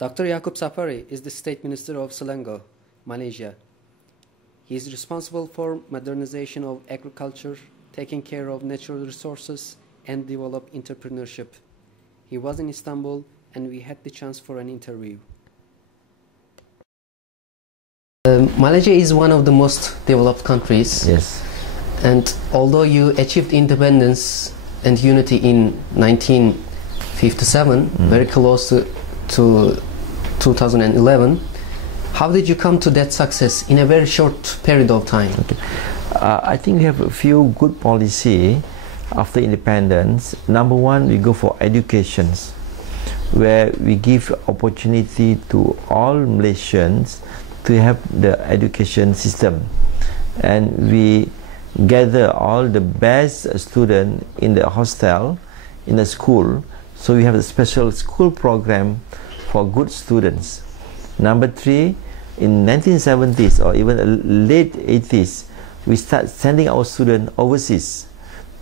Dr. Yakup Sapari is the State Minister of Selangor, Malaysia. He is responsible for modernization of agriculture, taking care of natural resources, and develop entrepreneurship. He was in Istanbul, and we had the chance for an interview. Malaysia is one of the most developed countries. Yes. And although you achieved independence and unity in 1957, very close to 2011, how did you come to that success in a very short period of time? Okay. I think we have a few good policy after independence. Number one, we go for educations, where we give opportunity to all Malaysians to have the education system, and we gather all the best students in the hostel, in the school, so we have a special school program for good students. Number three, in 1970s or even late 80s, we start sending our students overseas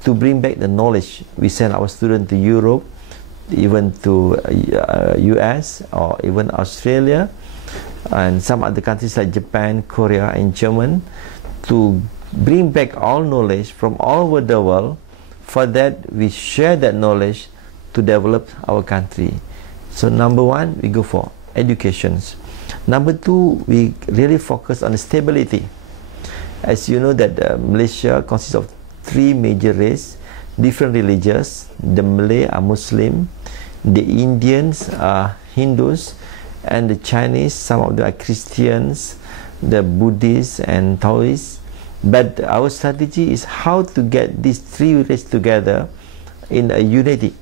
to bring back the knowledge. We send our students to Europe, even to US or even Australia, and some other countries like Japan, Korea, and Germany, to bring back all knowledge from all over the world. For that, we share that knowledge to develop our country. So number one, we go for educations. Number two, we really focus on stability. As you know that Malaysia consists of three major races, different religions. The Malay are Muslim, the Indians are Hindus, and the Chinese, some of them are Christians, the Buddhists and Taoists. But our strategy is how to get these three races together in a unity.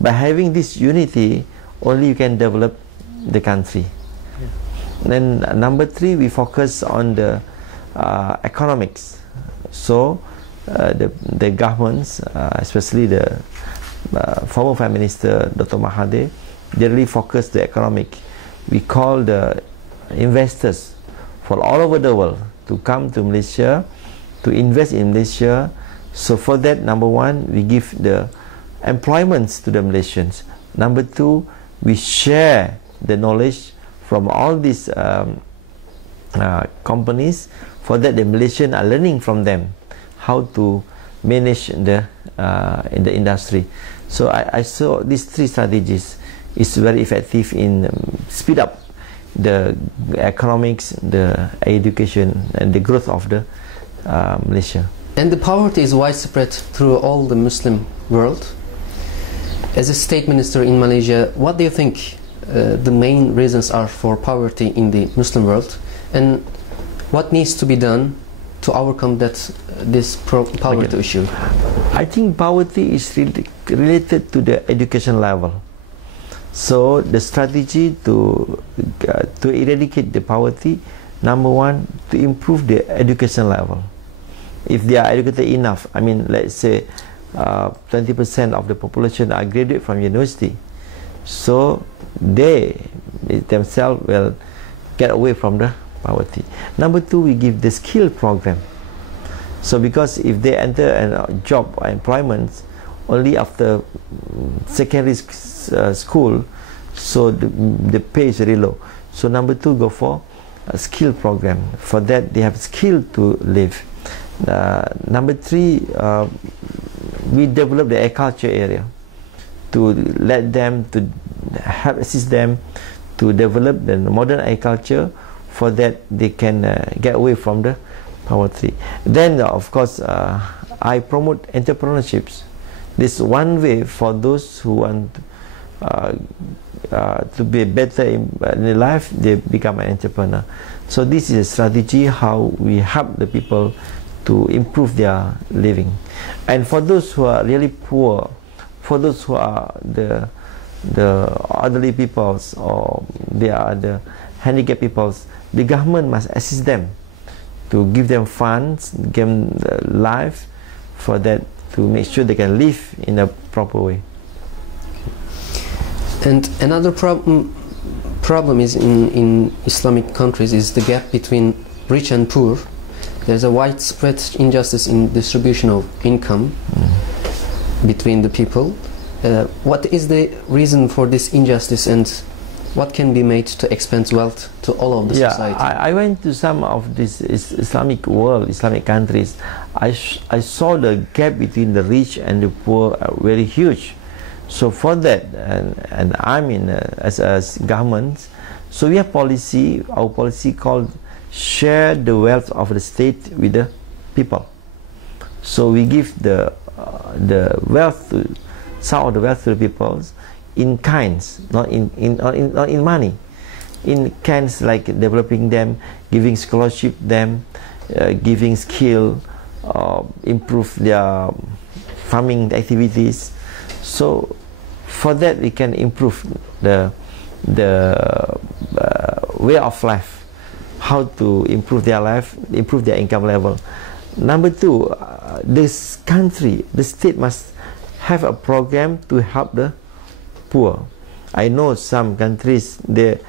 By having this unity, only you can develop the country. Then number three, we focus on the economics. So the governments, especially the former Prime Minister Dr. Mahathir, they really focus the economic. We call the investors from all over the world to come to Malaysia, to invest in Malaysia. So for that, number one, we give the employments to the Malaysians. Number two, we share the knowledge from all these companies. For that, the Malaysians are learning from them how to manage in the industry. So I saw these three strategies is very effective in speed up the economics, the education, and the growth of the Malaysia. And the poverty is widespread through all the Muslim world. As a state minister in Malaysia, what do you think the main reasons are for poverty in the Muslim world, and what needs to be done to overcome this poverty issue? I think poverty is related to the education level. So the strategy to eradicate the poverty, number one, to improve the education level. If they are educated enough, I mean, let's say 20% of the population are graduate from university, so they themselves will get away from the poverty. Number two, we give the skill program. So because if they enter a job or employment only after secondary school, so the pay is very low. So number two, go for a skill program. For that, they have skill to live. Number three, we develop the agriculture area to let them, to help assist them to develop the modern agriculture. For that, they can get away from the poverty. Then of course, I promote entrepreneurships. This is one way for those who want to be better in life, they become an entrepreneur. So this is a strategy how we help the people to improve their living. And for those who are really poor, for those who are the elderly peoples, or they are the handicapped peoples, the government must assist them to give them funds, give them life, for that, to make sure they can live in a proper way. And another problem is in Islamic countries is the gap between rich and poor. There's a widespread injustice in distribution of income between the people. What is the reason for this injustice, and what can be made to expand wealth to all of the society? I went to some of these Islamic world, Islamic countries. I saw the gap between the rich and the poor very huge. So for that, and I'm in as government, so we have policy. Our policy called share the wealth of the state with the people. So we give the wealth to some of the wealth to the people in kinds, not in money, in kinds, like developing them, giving scholarship them, giving skill, improve their farming activities. So for that we can improve the way of life, how to improve their life, improve their income level. Number two, this country, the state must have a program to help the poor. I know some countries, they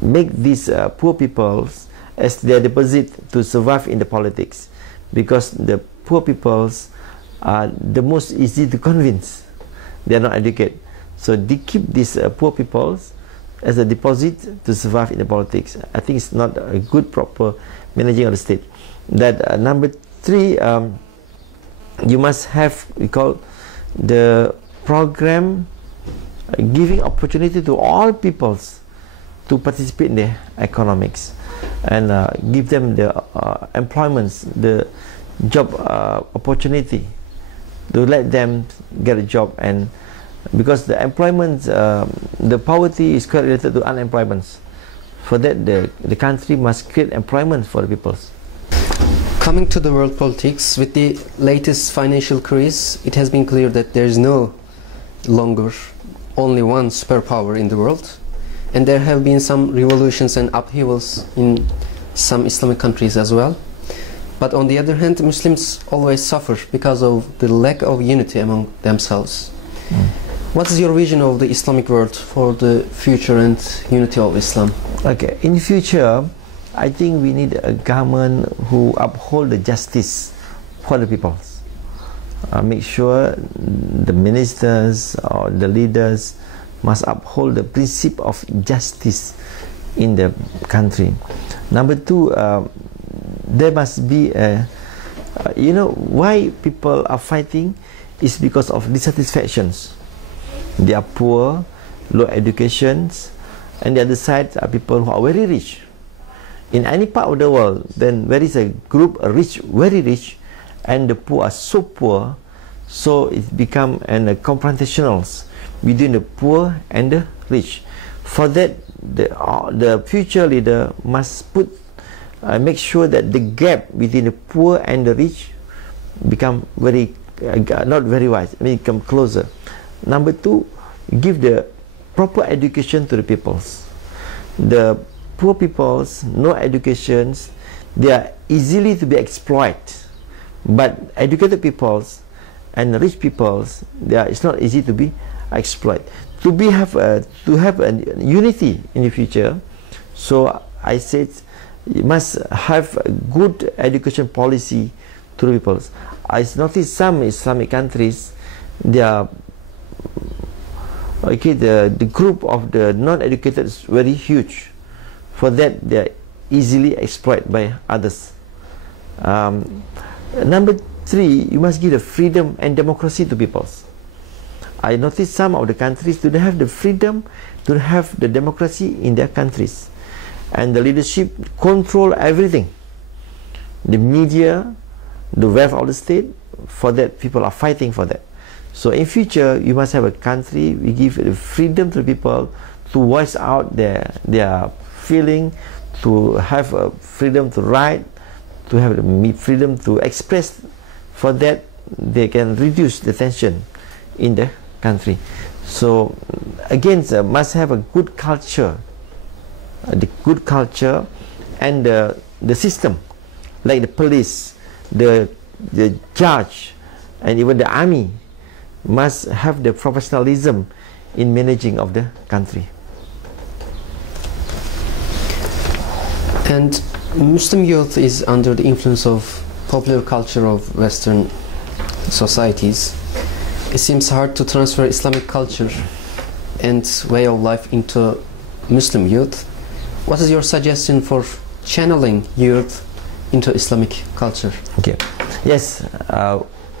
make these poor people as their deposit to survive in the politics, because the poor peoples are the most easy to convince. They are not educated, so they keep these poor peoples as a deposit to survive in the politics. I think it's not a good proper managing of the state. That number three, you must have, we call the program giving opportunity to all peoples to participate in the economics, and give them the employments, the job opportunity, to let them get a job. And because the employment, the poverty is quite related to unemployment. For that, the country must create employment for the peoples. Coming to the world politics, with the latest financial crisis, it has been clear that there is no longer only one superpower in the world, and there have been some revolutions and upheavals in some Islamic countries as well. But on the other hand, Muslims always suffer because of the lack of unity among themselves. What is your vision of the Islamic world for the future and unity of Islam? Okay, in future, I think we need a government who uphold the justice for the people. Make sure the ministers or the leaders must uphold the principle of justice in the country. Number two, there must be a, you know, why people are fighting is because of dissatisfactions. They are poor, low educations, and the other side are people who are very rich. In any part of the world, then there is a group, a rich, very rich, and the poor are so poor, so it become confrontationals between the poor and the rich. For that, the future leader must put, make sure that the gap between the poor and the rich become very, not very wide, I mean become closer. Number two, give the proper education to the peoples. The poor peoples, no educations, they are easily to be exploited. But educated peoples and rich peoples, it's not easy to be exploited. To have a unity in the future, so I said you must have a good education policy to the peoples. I noticed some Islamic countries, they are okay, the group of the non-educated is very huge. For that, they are easily exploited by others. Number three, you must give the freedom and democracy to peoples. I noticed some of the countries do not have the freedom to have the democracy in their countries, and the leadership control everything, the media, the wealth of the state. For that, people are fighting for that. So in future, you must have a country, we give the freedom to people to voice out their feeling, to have a freedom to write, to have the freedom to express. For that, they can reduce the tension in the country. So again, must have a good culture, the good culture, and the system, like the police, the judge, and even the army must have the professionalism in managing of the country. And Muslim youth is under the influence of popular culture of Western societies. It seems hard to transfer Islamic culture and way of life into Muslim youth. What is your suggestion for channeling youth into Islamic culture? Okay. Yes,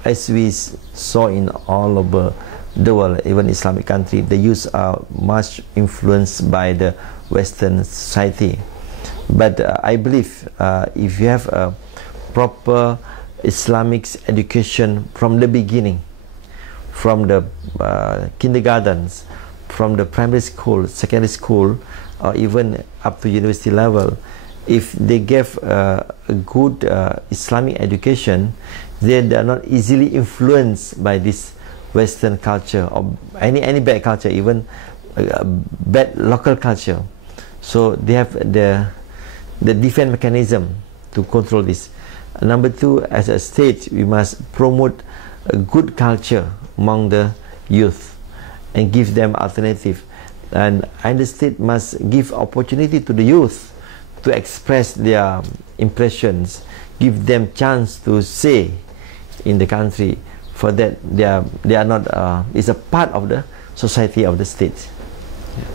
as we saw in all over the world, even Islamic country, the youth are much influenced by the Western society. But I believe if you have a proper Islamic education from the beginning, from the kindergartens, from the primary school, secondary school, or even up to university level, if they give a good Islamic education, they are not easily influenced by this Western culture or any bad culture, even bad local culture. So they have the defense mechanism to control this. Number two, as a state, we must promote a good culture among the youth and give them alternative. And the state must give opportunity to the youth to express their impressions, give them chance to say in the country. For that, they are not. It's a part of the society of the state. Yeah.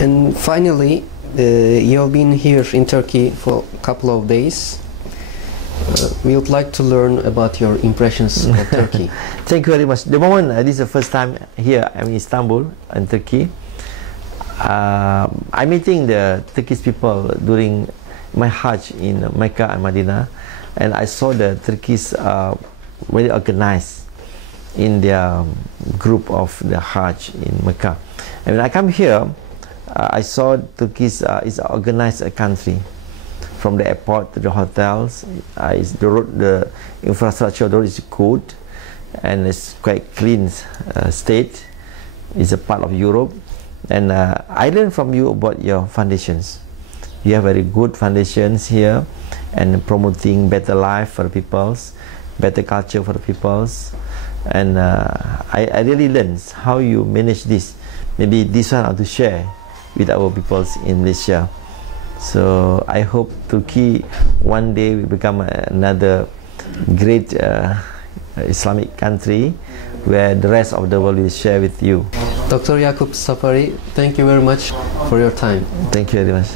And finally, you have been here in Turkey for a couple of days. We would like to learn about your impressions of Turkey. Thank you very much. The moment this is the first time here, I'm in Istanbul, in Turkey. I'm meeting the Turkish people during my Hajj in Mecca and Medina, and I saw the Turkish very organized in their group of the Hajj in Mecca. And when I come here, I saw Turkey is an organized country. From the airport to the hotels, the infrastructure of the road is good, and it's quite clean state. It's a part of Europe. And I learned from you about your foundations. You have very good foundations here, and promoting better life for the peoples, better culture for the peoples. And I really learned how you manage this. Maybe this one I have to share with our peoples in Malaysia. So I hope Turkey one day will become another great Islamic country where the rest of the world will share with you. Dr. Yakup Sapari, thank you very much for your time. Thank you very much.